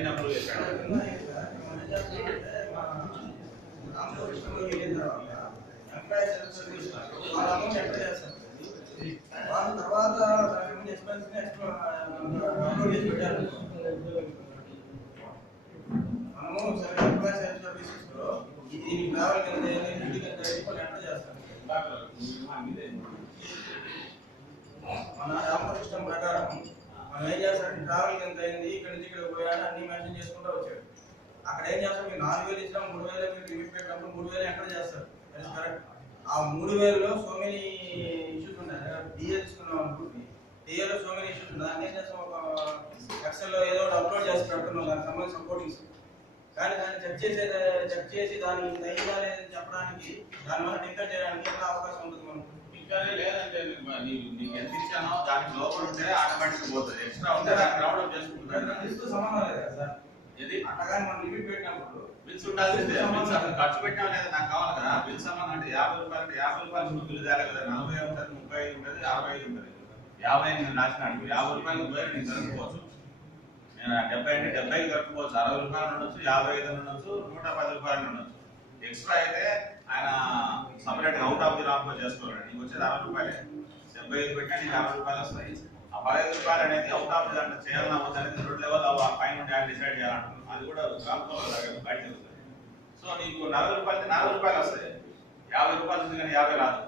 అవన్నీ అప్రూవ్ చేశాడు. తర్వాత మనము సరే ఎంప్లాయీస్ హెల్త్ సర్వీసెస్ లో ఇది ట్రావెల్ కింద ఇంటికి ఎంటర్ చేస్తాం. మన యాప్ సిస్టమ్ ప్రకారం మనం ఏం చేస్తామంటే ట్రావెల్ కింద అయింది, ఇక్కడ నుంచి ఇక్కడ పోయాడు అన్ని మెన్షన్ చేసుకుంటూ వచ్చాడు. అక్కడ ఏం చేస్తాం, మీరు 4000 ఇచ్చినా 3000 మీరు లిమిట్ పెట్టినప్పుడు 3000 ఎంటర్ చేస్తారు. కరెక్ట్. ఆ 3000లో సో మెనీ ఇష్యూస్ ఉన్నాయి. డిఏ తీసుకున్నాం అనుకుంటుంది, డిఏలో సో మెనీ ఇష్యూస్ ఉన్నాయి. దాన్ని ఏం చేస్తాం, ఒక ఎక్సెల్లో ఏదో ఒకటి అప్లోడ్ చేసి పెడుతున్నాం దానికి సంబంధించిన సపోర్టింగ్స్. కానీ దాన్ని చెక్ చేసి దాని అయిందా లేదని చెప్పడానికి, దానివల్ల టింకర్ చేయడానికి ఎంత అవకాశం ఉంటుంది మనకు? టింకరే లేదంటే నీకు ఎంత ఇచ్చానో దానికి లోపల ఉంటే ఆటోమేటిక్ పోతుంది, ఎక్స్ట్రా ఉంటే దాన్ని రౌండ్ అప్ చేసుకుంటారు. ఇస్తూ సంబంధం లేదు కదా సార్. ఇది అట్టగాని మనం లిమిట్ పెట్టినప్పుడు బిల్స్ ఉండాల్సిందే. బిల్స్ అసలు ఖర్చు పెట్టినా లేదా నాకు కావాలి కదా. బిల్స్ అమౌంట్ అంటే 50 రూపాయలు అంటే 50 రూపాయలు బిల్లు తేలే కదా. 40 ఉంటుంది, 35 ఉంటుంది, 65 ఉంటుంది. 50 నేను రాసినాడు 50 రూపాయలు పోయి నేను దొరకపోవచ్చు. నేను 70 అంటే 70 దొరకపోవచ్చు, 60 రూపాయలు ఉండొచ్చు, 55 ఉండొచ్చు, 110 రూపాయలు ఉండొచ్చు. ఎక్స్ట్రా అయితే ఆయన సపరేట్ అవుట్ ఆఫ్ ది రాంపో చేసుకోవాలి. నీకు వచ్చేది 60 రూపాయలే. 75 పెట్టినా నీకు 60 రూపాయలు వస్తాయి. ఆ 15 రూపాయలు అనేది అవుట్ ఆఫ్ ది అంటే చేయాలన్నా అనేది 2 లెవెల్ పైన డిసైడ్ చేయాలంటున్నాను. అది కూడా రాంపో బయట తెలుస్తుంది. సో నీకు 40 రూపాయలు 40 రూపాయలు వస్తాయి, 50 రూపాయలు ఉంది కానీ 50 రాదు.